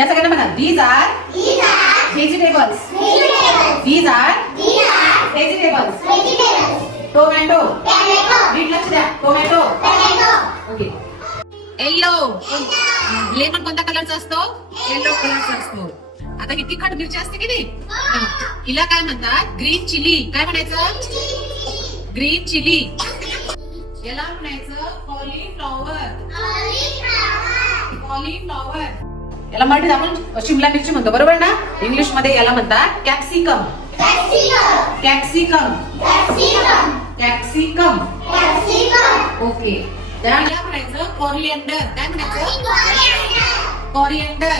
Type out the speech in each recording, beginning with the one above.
या सगळ्यांना म्हणा, these are vegetables. These are vegetables. Tomato. नीट लक्ष द्या. टोमॅटो. ओके. येलो. लेमन कोणत्या कलरचा असतो? येलो कलरचा असतो. आता ही तिखट मिरची असते की नाही, हिला काय म्हणतात? Green chilli. काय म्हणायचं? Green chilli. याला म्हणायचं कॉलीफ्लॉवर. कॉलीफ्लॉवर. याला मराठीत आपण शिमला मिरची म्हणतो, बरोबर ना? इंग्लिश मध्ये याला म्हणतात कॅप्सिकम. कॅप्सिकम. कॅप्सिकम. ओके. याला म्हणायचं कॉरिएंडर. काय म्हणायचं? कॉरिएंडर.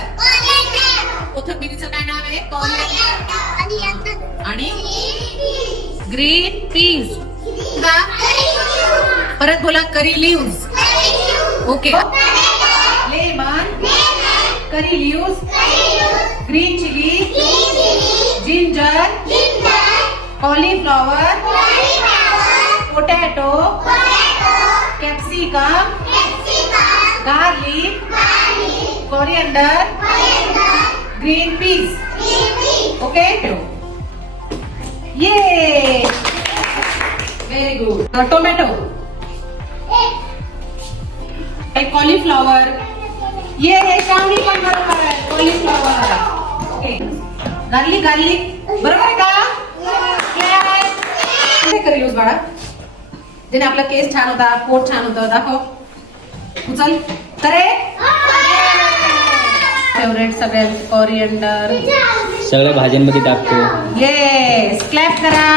कोथिंबीरीचं काय नाव आहे? कॉरिएंडर. आणि ग्रीन पीस. परत बोला, curry leaves. Okay. Lemon. Curry leaves. Green chilli. Ginger. Cauliflower. Potato. Capsicum. Garlic. Coriander. Green peas. Okay. ये व्हेरी गुड. टोमॅटो. कॉलीफ्लॉवर. ये श्रावणी पण बरोबर आहे. कॉलीफ्लॉवर. ओके. गार्लिक. गार्लिक बरोबर आहे का? कर यूज बाळा, जेणे आपला केस छान होता, पोट छान होतं. दाखव. उचल. करे. फेवरेट सगळ्यात कॉरिएंडर. सगळ्या भाज्यांमध्ये टाकतो. येस. क्लॅप करा.